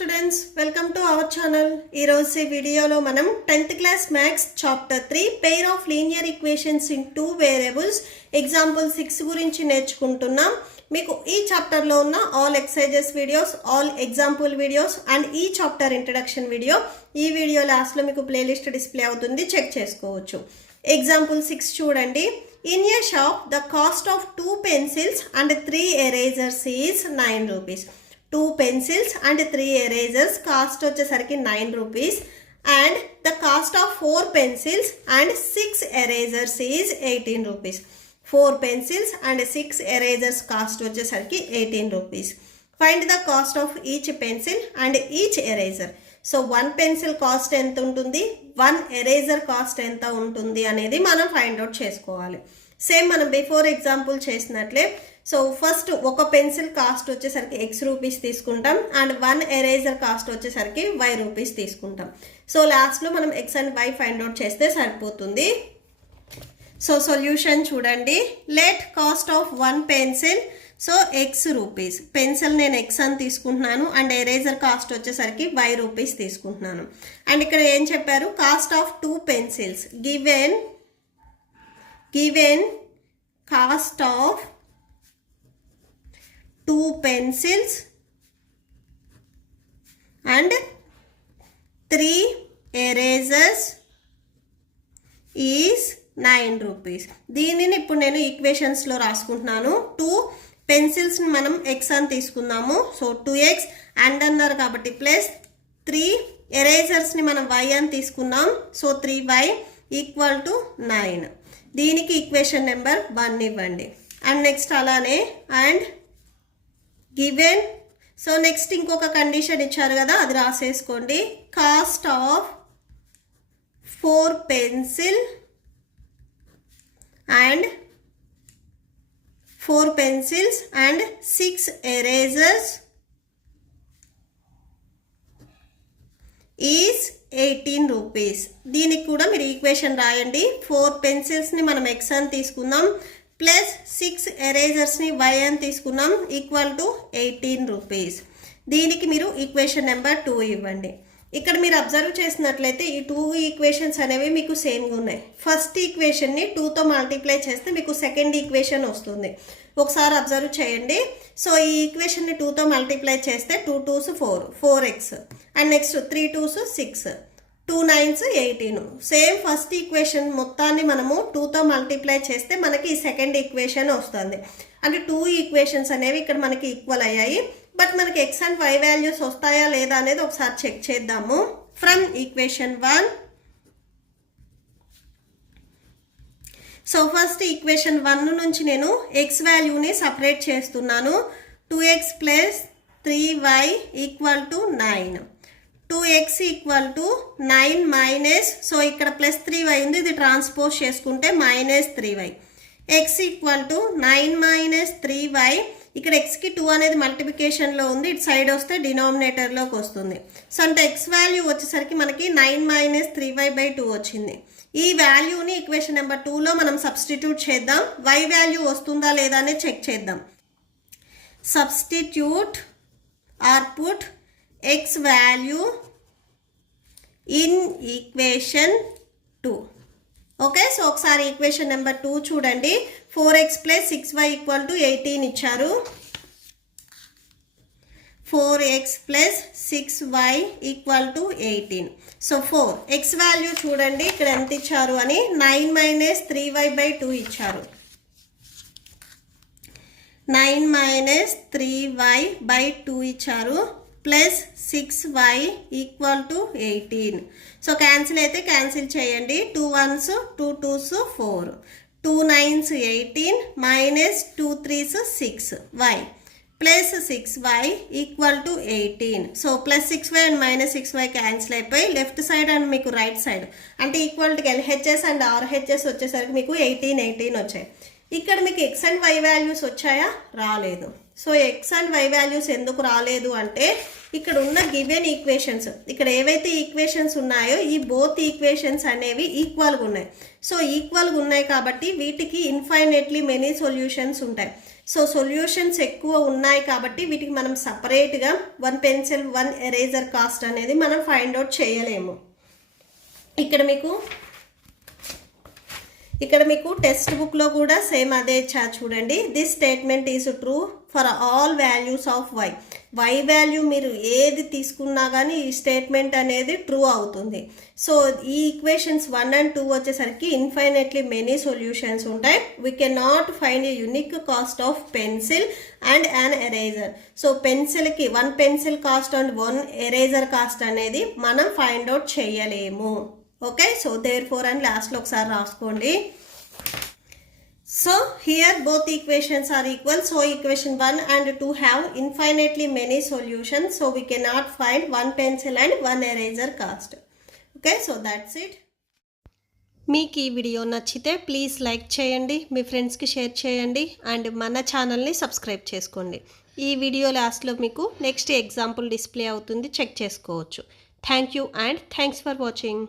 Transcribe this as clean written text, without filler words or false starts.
Students, welcome to our channel. ఈరోజు వీడియోలో మనం 10th class maths chapter 3 pair of linear equations in 2 variables example 6 గురించి నేర్చుకుంటున్నాం. మీకు ఈ చాప్టర్లో ఉన్న all exercises videos, all example videos and ఈ చాప్టర్ ఇంట్రడక్షన్ వీడియో ఈ వీడియో లాస్ట్లో మీకు ప్లేలిస్ట్ డిస్ప్లే అవుతుంది, చెక్ చేసుకోవచ్చు. ఎగ్జాంపుల్ 6 చూడండి. In a shop, the cost of 2 pencils and 3 erasers is 9 rupees. 2 pencils and 3 erasers cost వచ్చేసరికి 9 rupees and the cost of 4 pencils and 6 erasers is 18 rupees. 4 pencils and 6 erasers cost వచ్చేసరికి 18 rupees. Find the cost of each pencil and each eraser. So 1 pencil cost ఎంత ఉంటుంది, 1 eraser cost ఎంత ఉంటుంది అనేది మనం find out చేసుకోవాలి. Same మనం before example చేసినట్లే. సో ఫస్ట్ ఒక పెన్సిల్ కాస్ట్ వచ్చేసరికి X రూపీస్ తీసుకుంటాం అండ్ 1 ఎరేజర్ కాస్ట్ వచ్చేసరికి Y రూపీస్ తీసుకుంటాం. సో లాస్ట్లో మనం X and Y find out చేస్తే సరిపోతుంది. సో సొల్యూషన్ చూడండి. Let cost of 1 pencil so X rupees, pencil నేను X అని తీసుకుంటున్నాను అండ్ ఎరేజర్ కాస్ట్ వచ్చేసరికి Y రూపీస్ తీసుకుంటున్నాను. అండ్ ఇక్కడ ఏం చెప్పారు, cost of 2 pencils given cost of 2 pencils and 3 erasers is 9 rupees. దీనిని ఇప్పుడు నేను ఈక్వేషన్స్లో రాసుకుంటున్నాను. 2 పెన్సిల్స్ని మనం X అని తీసుకుందాము, సో 2X అండ్ అన్నారు కాబట్టి ప్లస్ 3 ఎరేజర్స్ని మనం Y అని తీసుకున్నాం, సో 3Y ఈక్వల్ టు 9. దీనికి ఈక్వేషన్ నెంబర్ 1 ఇవ్వండి. అండ్ నెక్స్ట్ అలానే అండ్ గివెన్, సో నెక్స్ట్ ఇంకొక కండిషన్ ఇచ్చారు కదా, అది రాసేసుకోండి. Cost of 4 pencil and 4 pencils and 6 erasers is 18 rupees. దీనికి కూడా మీరు ఈక్వేషన్ రాయండి. 4 పెన్సిల్స్ని మనం X అని తీసుకుందాం ప్లస్ 6 ఎరేజర్స్ని Y అని తీసుకున్నాం ఈక్వల్ టు 18 రూపీస్. దీనికి మీరు ఈక్వేషన్ నెంబర్ 2 ఇవ్వండి. ఇక్కడ మీరు అబ్జర్వ్ చేసినట్లయితే ఈ 2 ఈక్వేషన్స్ అనేవి మీకు సేమ్గా ఉన్నాయి. ఫస్ట్ ఈక్వేషన్ని 2తో మల్టిప్లై చేస్తే మీకు సెకండ్ ఈక్వేషన్ వస్తుంది. ఒకసారి అబ్జర్వ్ చేయండి. సో ఈ ఈక్వేషన్ని 2తో మల్టిప్లై చేస్తే 2 2s 4, 4x and next 3 2s 6, 2 9s 18. Same first equation మొత్తాన్ని మనము 2తో మల్టిప్లై చేస్తే మనకి సెకండ్ ఈక్వేషన్ వస్తుంది. అంటే 2 ఈక్వేషన్స్ అనేవి ఇక్కడ మనకి ఈక్వల్ అయ్యాయి. బట్ మనకి X అండ్ Y వాల్యూస్ వస్తాయా లేదా అనేది ఒకసారి చెక్ చేద్దాము. From equation 1, so first equation 1 నుంచి నేను X వాల్యూని సపరేట్ చేస్తున్నాను. 2X plus 3Y equal to 9. 2X equal to 9 minus, so ఇక్కడ ప్లస్ 3Y ఉంది, ఇది ట్రాన్స్పోజ్ చేసుకుంటే minus 3Y. X equal to 9 minus 3Y. ఇక్కడ Xకి 2 అనేది మల్టిప్లికేషన్లో ఉంది, ఇటు సైడ్ వస్తే డినామినేటర్లోకి వస్తుంది. సో అంటే X వాల్యూ వచ్చేసరికి మనకి 9 మైనస్ 3Y/2 వచ్చింది. ఈ వాల్యూని ఈక్వేషన్ నెంబర్ 2లో మనం సబ్స్టిట్యూట్ చేద్దాం. Y వాల్యూ వస్తుందా లేదా అనేది చెక్ చేద్దాం. Substitute or put X value in equation 2. Okay, so ఒకసారి ఈక్వేషన్ నెంబర్ 2 చూడండి. 4x plus 6y equal to 18 ఇచ్చారు. 4x plus 6y equal to 18. So 4 x value చూడండి ఇక్కడ ఎంత ఇచ్చారు అని, 9 మైనస్ 3y/2 ఇచ్చారు. 9 మైనస్ 3y/2 ఇచ్చారు plus 6y equal to 18. So cancel అయితే క్యాన్సిల్ చేయండి. 2 1s 2 2s 4, 2 9s 18 minus 2 3s 6y plus 6y equal to 18. So plus 6y and minus 6y cancel అయిపోయి లెఫ్ట్ సైడ్ అండ్ మీకు right side అంటే equal to LHS and RHS వచ్చేసరికి మీకు 18 వచ్చాయి. ఇక్కడ మీకు X అండ్ Y వాల్యూస్ వచ్చాయా? రాలేదు. So X and Y values ఎందుకు రాలేదు అంటే ఇక్కడ ఉన్న గివెన్ ఈక్వేషన్స్, ఇక్కడ ఏవైతే ఈక్వేషన్స్ ఉన్నాయో ఈ బోత్ ఈక్వేషన్స్ అనేవి ఈక్వల్గా ఉన్నాయి. సో ఈక్వల్గా ఉన్నాయి కాబట్టి వీటికి ఇన్ఫైనెట్లీ మెనీ సొల్యూషన్స్ ఉంటాయి. సో సొల్యూషన్స్ ఎక్కువ ఉన్నాయి కాబట్టి వీటికి మనం సపరేట్గా 1 పెన్సిల్ 1 ఎరేజర్ కాస్ట్ అనేది మనం ఫైండ్ అవుట్ చేయలేము. ఇక్కడ మీకు టెక్స్ట్ బుక్లో కూడా సేమ్ అదే ఇచ్చారు చూడండి. This statement is true for all values of y. Y value మీరు ఏది తీసుకున్నా కానీ ఈ స్టేట్మెంట్ అనేది ట్రూ అవుతుంది. సో ఈ ఈక్వేషన్స్ 1 and 2 వచ్చేసరికి ఇన్ఫైనెట్లీ మెనీ సొల్యూషన్స్ ఉంటాయి. We can not find a unique cost of pencil and an eraser. So పెన్సిల్కి 1 pencil cost and 1 eraser cost అనేది మనం ఫైండ్ అవుట్ చేయలేము. ఓకే, సో దేర్ ఫోర్ అని లాస్ట్లో ఒకసారి రాసుకోండి. So here both equations are equal. So equation 1 and 2 have infinitely many solutions. So we can not find 1 pencil and 1 eraser cost. Okay, so that's it. మీకు ఈ video నచ్చితే please like చేయండి, మీ ఫ్రెండ్స్కి share చేయండి అండ్ మన ఛానల్ని subscribe చేసుకోండి. ఈ వీడియో లాస్ట్లో మీకు నెక్స్ట్ ఎగ్జాంపుల్ డిస్ప్లే అవుతుంది, చెక్ చేసుకోవచ్చు. Thank you and thanks for watching.